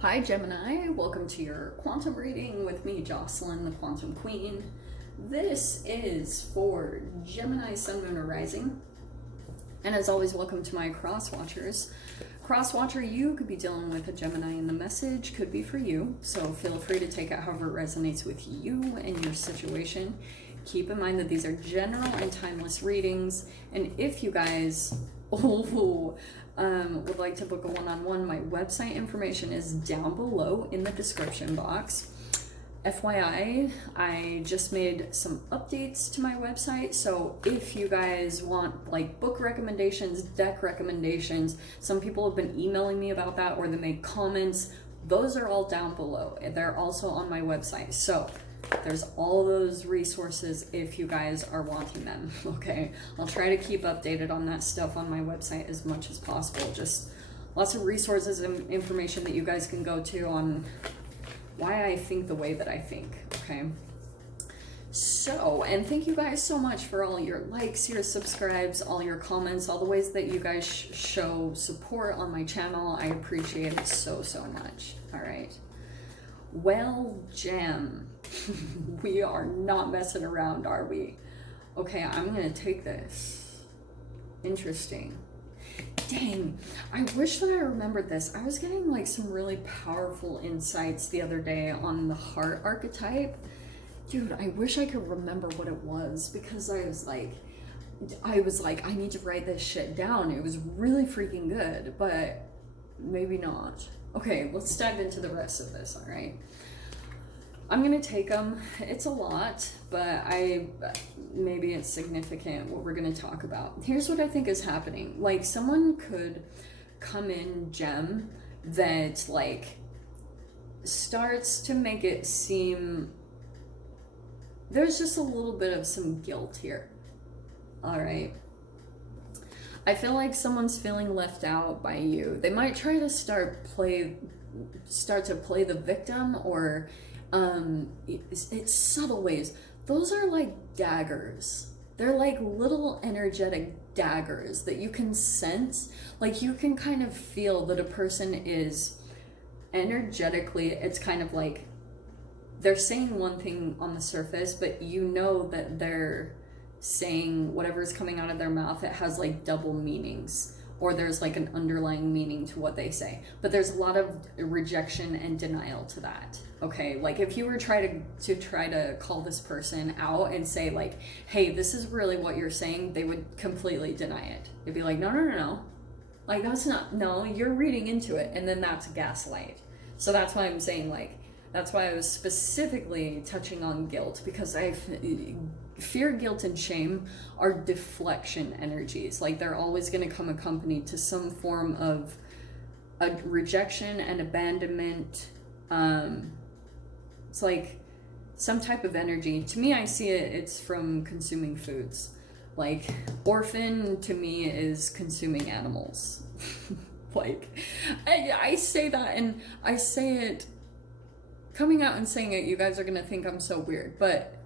Hi Gemini, welcome to your quantum reading with me, Jocelyn, the Quantum Queen. This is for Gemini, Sun, Moon, or Rising. And as always, welcome to my cross watchers. Cross watcher, you could be dealing with a Gemini, and the message could be for you. So feel free to take it however it resonates with you and your situation. Keep in mind that these are general and timeless readings. And if you guys would like to book a one-on-one, my website information is down below in the description box. FYI, I just made some updates to my website, so if you guys want like book recommendations, deck recommendations, some people have been emailing me about that or they make comments, those are all down below. They're also on my website, so there's all those resources if you guys are wanting them. Okay, I'll try to keep updated on that stuff on my website as much as possible. Just lots of resources and information that you guys can go to on why I think the way that I think. Okay, so, and thank you guys so much for all your likes, your subscribes, all your comments, all the ways that you guys show support on my channel. I appreciate it so much. All right, well, Gem, we are not messing around, are we? Okay, I'm gonna take this. Interesting. Dang, I wish that I remembered this. I was getting like some really powerful insights the other day on the heart archetype. Dude, I wish I could remember what it was, because I was like, I need to write this shit down. It was really freaking good, but maybe not. Okay, let's dive into the rest of this, all right? I'm gonna take them. It's a lot, but maybe it's significant what we're gonna talk about. Here's what I think is happening. Like, someone could come in, Gem, that like starts to make it seem there's just a little bit of some guilt here. All right. I feel like someone's feeling left out by you. They might try to start to play the victim, or it's subtle ways. Those are like daggers. They're like little energetic daggers that you can sense. Like, you can kind of feel that a person is energetically, it's kind of like they're saying one thing on the surface, but you know that they're saying whatever's coming out of their mouth, it has like double meanings, or there's like an underlying meaning to what they say. But there's a lot of rejection and denial to that. Okay, like if you were try to call this person out and say like, hey, this is really what you're saying, they would completely deny it. They'd be like, no, like that's not, no, you're reading into it, and then that's gaslight. So that's why I'm saying, like, that's why I was specifically touching on guilt, because fear, guilt, and shame are deflection energies. Like, they're always going to come accompanied to some form of a rejection and abandonment. It's like some type of energy. To me, I see it's from consuming foods. Like, orphan to me is consuming animals. Like, I say that, and I say it, coming out and saying it, you guys are going to think I'm so weird, but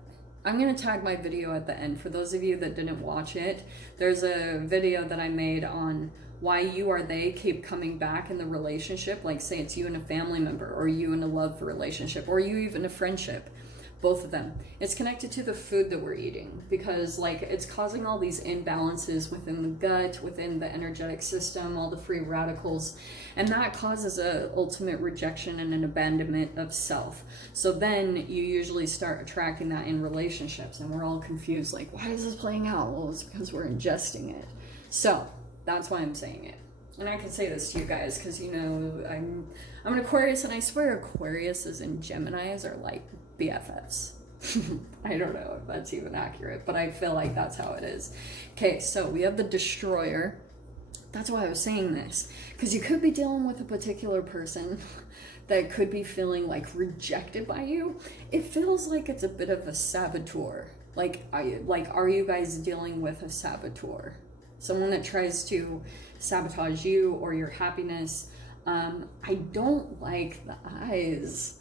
I'm going to tag my video at the end. For those of you that didn't watch it, there's a video that I made on why you or they keep coming back in the relationship. Like, say it's you and a family member, or you and a love relationship, or you even a friendship. Both of them. It's connected to the food that we're eating, because like it's causing all these imbalances within the gut, within the energetic system, all the free radicals, and that causes a ultimate rejection and an abandonment of self. So then you usually start attracting that in relationships, and we're all confused, like, why is this playing out? Well, it's because we're ingesting it. So that's why I'm saying it. And I can say this to you guys because, you know, I'm an Aquarius, and I swear Aquariuses and Geminis are like BFFs. I don't know if that's even accurate, but I feel like that's how it is. Okay, so we have the Destroyer. That's why I was saying this, because you could be dealing with a particular person that could be feeling like rejected by you. It feels like it's a bit of a saboteur. Like, are you guys dealing with a saboteur? Someone that tries to sabotage you or your happiness. I don't like the eyes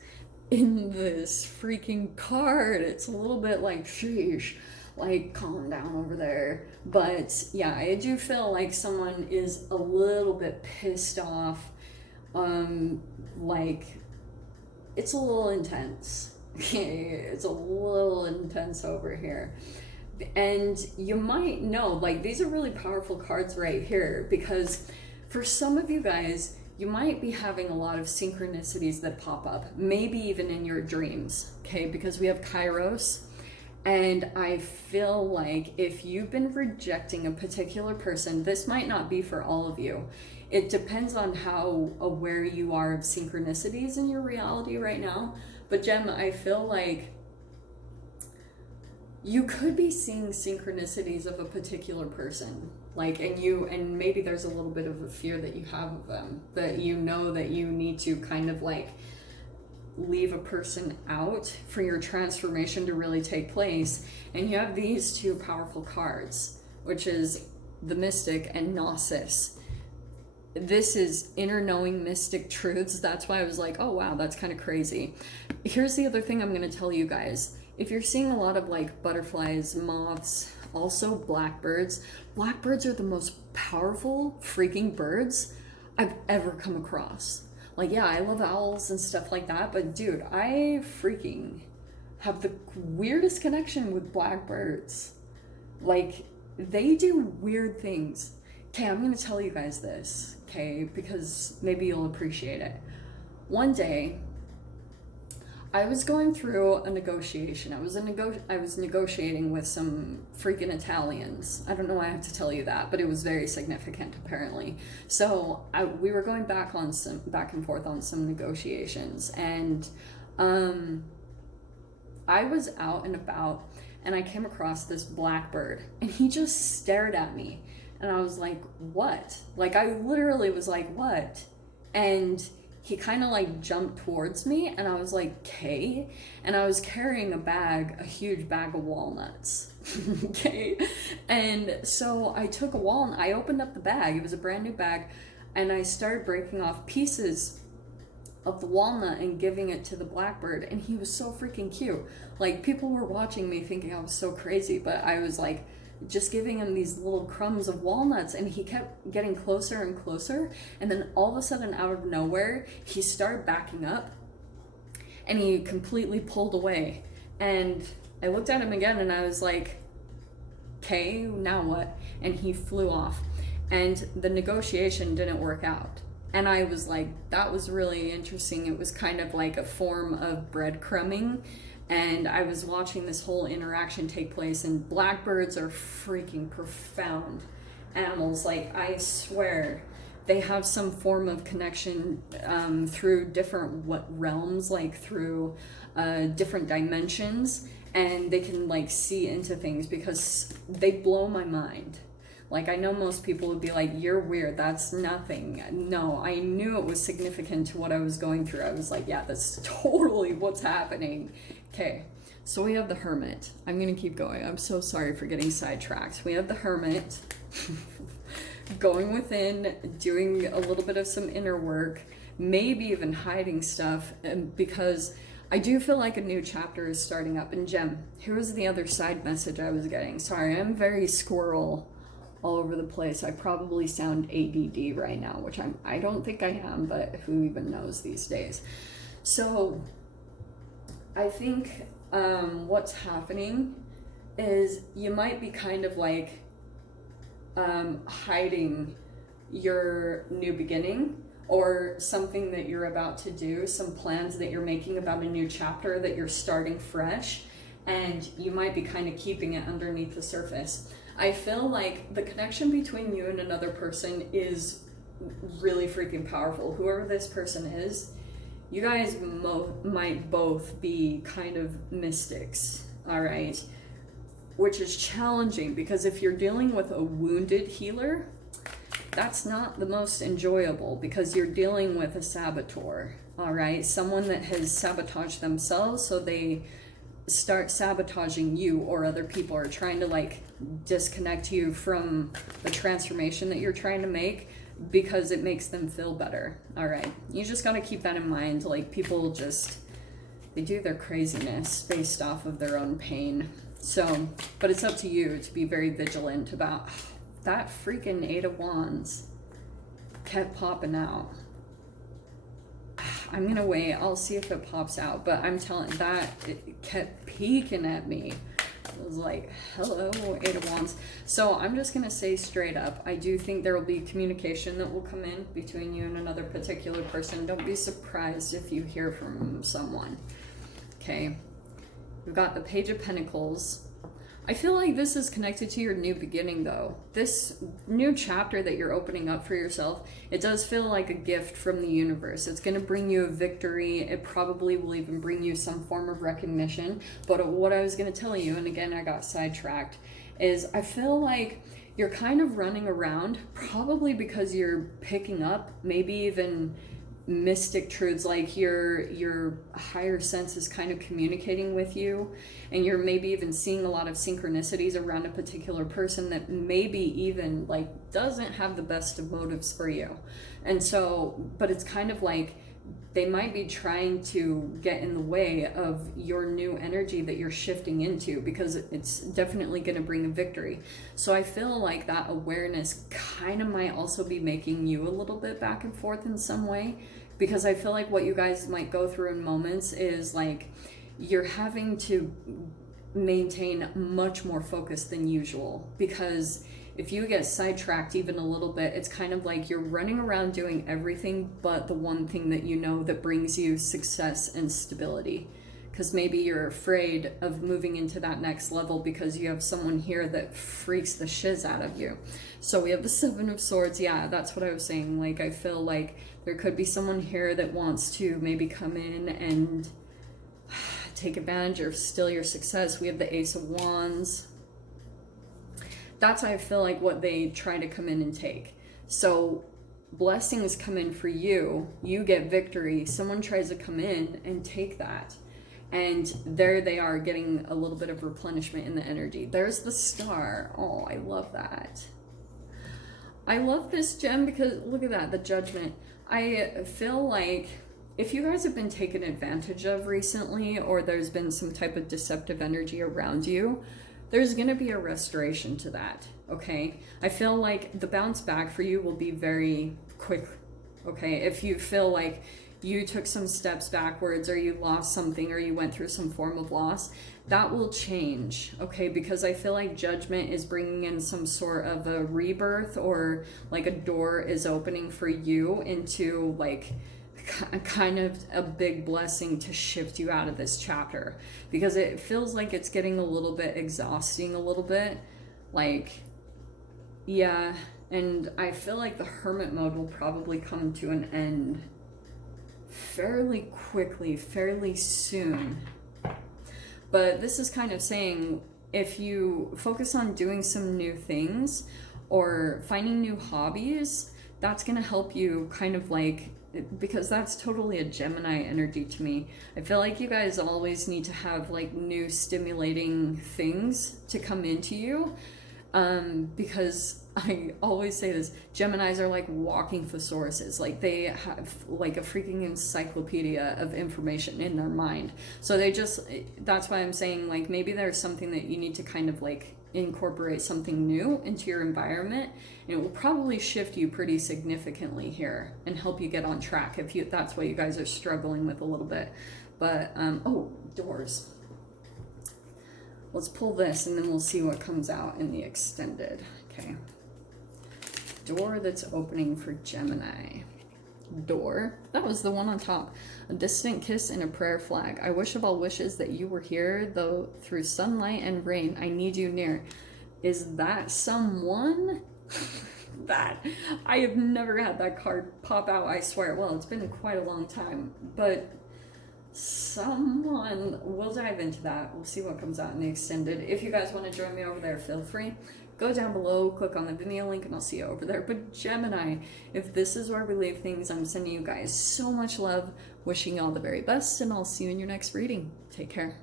in this freaking card. It's a little bit like, sheesh, like, calm down over there. But yeah, I do feel like someone is a little bit pissed off Like, it's a little intense. It's a little intense over here. And you might know, like, these are really powerful cards right here, because for some of you guys, you might be having a lot of synchronicities that pop up, maybe even in your dreams, okay? Because we have Kairos, and I feel like if you've been rejecting a particular person, this might not be for all of you. It depends on how aware you are of synchronicities in your reality right now. But Gem, I feel like you could be seeing synchronicities of a particular person, like, and maybe there's a little bit of a fear that you have of them, that you know that you need to kind of like leave a person out for your transformation to really take place. And you have these two powerful cards, which is the Mystic and Gnosis. This is inner knowing mystic truths. That's why I was like, oh wow, that's kind of crazy. Here's the other thing I'm going to tell you guys. If you're seeing a lot of like butterflies, moths, also blackbirds, blackbirds are the most powerful freaking birds I've ever come across. Like, yeah, I love owls and stuff like that, but dude, I freaking have the weirdest connection with blackbirds. Like, they do weird things. Okay, I'm going to tell you guys this, okay, because maybe you'll appreciate it. One day, I was going through a negotiation. I was negotiating with some freaking Italians. I don't know why I have to tell you that, but it was very significant apparently. So we were going back and forth on some negotiations, and I was out and about, and I came across this blackbird, and he just stared at me, and I was like, "What?" Like, I literally was like, "What?" And he kind of like jumped towards me, and I was like, "Okay." And I was carrying a huge bag of walnuts. Okay. And so I took a walnut, I opened up the bag, it was a brand new bag, and I started breaking off pieces of the walnut and giving it to the blackbird, and he was so freaking cute. Like, people were watching me thinking I was so crazy, but I was like, just giving him these little crumbs of walnuts, and he kept getting closer and closer, and then all of a sudden, out of nowhere, he started backing up, and he completely pulled away. And I looked at him again, and I was like, "Okay, now what?" And he flew off, and the negotiation didn't work out. And I was like, that was really interesting. It was kind of like a form of breadcrumbing. And I was watching this whole interaction take place, and blackbirds are freaking profound animals. Like, I swear, they have some form of connection through different realms, like through different dimensions, and they can like see into things, because they blow my mind. Like, I know most people would be like, "You're weird, that's nothing." No, I knew it was significant to what I was going through. I was like, yeah, that's totally what's happening. Okay, so we have the Hermit. I'm gonna keep going. I'm so sorry for getting sidetracked. We have the Hermit going within, doing a little bit of some inner work, maybe even hiding stuff, and because I do feel like a new chapter is starting up. And Gem, here was the other side message I was getting. Sorry, I'm very squirrel all over the place. I probably sound ADD right now, which I don't think I am, but who even knows these days. So I think what's happening is you might be kind of like hiding your new beginning, or something that you're about to do, some plans that you're making about a new chapter that you're starting fresh, and you might be kind of keeping it underneath the surface. I feel like the connection between you and another person is really freaking powerful. Whoever this person is, you guys might both be kind of mystics, all right? Which is challenging, because if you're dealing with a wounded healer, that's not the most enjoyable, because you're dealing with a saboteur, all right? Someone that has sabotaged themselves, so they start sabotaging you or other people, or trying to like disconnect you from the transformation that you're trying to make, because it makes them feel better. All right, you just got to keep that in mind. Like, people just, they do their craziness based off of their own pain. So, but it's up to you to be very vigilant about that. Freaking Eight of Wands kept popping out. I'm gonna wait. I'll see if it pops out. But I'm telling that it kept peeking at me. It was like, hello, Eight of Wands. So I'm just gonna say straight up, I do think there will be communication that will come in between you and another particular person. Don't be surprised if you hear from someone. Okay. We've got the Page of Pentacles. I feel like this is connected to your new beginning, though. This new chapter that you're opening up for yourself, it does feel like a gift from the universe. It's going to bring you a victory. It probably will even bring you some form of recognition. But what I was going to tell you, and again, I got sidetracked, is I feel like you're kind of running around, probably because you're picking up, maybe even mystic truths, like your higher sense is kind of communicating with you, and you're maybe even seeing a lot of synchronicities around a particular person that maybe even like doesn't have the best of motives for you. And so, but it's kind of like they might be trying to get in the way of your new energy that you're shifting into, because it's definitely going to bring a victory. So I feel like that awareness kind of might also be making you a little bit back and forth in some way, because I feel like what you guys might go through in moments is like you're having to maintain much more focus than usual, because if you get sidetracked even a little bit, it's kind of like you're running around doing everything but the one thing that you know that brings you success and stability. Because maybe you're afraid of moving into that next level because you have someone here that freaks the shiz out of you. So we have the Seven of Swords. Yeah, that's what I was saying. Like, I feel like there could be someone here that wants to maybe come in and take advantage or steal your success. We have the Ace of Wands. That's, I feel like, what they try to come in and take. So blessings come in for you, you get victory, someone tries to come in and take that, and there they are getting a little bit of replenishment in the energy. There's the Star. Oh, I love that. I love this gem because look at that, the Judgment. I feel like if you guys have been taken advantage of recently, or there's been some type of deceptive energy around you, there's going to be a restoration to that, okay? I feel like the bounce back for you will be very quick, okay? If you feel like you took some steps backwards, or you lost something, or you went through some form of loss, that will change, okay? Because I feel like Judgment is bringing in some sort of a rebirth, or like a door is opening for you into like kind of a big blessing to shift you out of this chapter, because it feels like it's getting a little bit exhausting, a little bit like, yeah. And I feel like the Hermit mode will probably come to an end fairly quickly, fairly soon. But this is kind of saying, if you focus on doing some new things or finding new hobbies, that's going to help you kind of like, because that's totally a Gemini energy to me. I feel like you guys always need to have like new stimulating things to come into you, because I always say this, Geminis are like walking thesauruses. Like, they have like a freaking encyclopedia of information in their mind. So they just, that's why I'm saying like maybe there's something that you need to kind of like incorporate something new into your environment, and it will probably shift you pretty significantly here and help you get on track if you, that's what you guys are struggling with a little bit. But oh, doors. Let's pull this and then we'll see what comes out in the extended. Okay, door that's opening for Gemini. Door, that was the one on top. A distant kiss and a prayer flag. I wish of all wishes that you were here, though through sunlight and rain I need you near. Is that someone? That, I have never had that card pop out, I swear. Well, it's been quite a long time, but someone, we'll dive into that. We'll see what comes out in the extended. If you guys want to join me over there, feel free. Go down below, click on the Vimeo link, and I'll see you over there. But Gemini, if this is where we leave things, I'm sending you guys so much love, wishing you all the very best, and I'll see you in your next reading. Take care.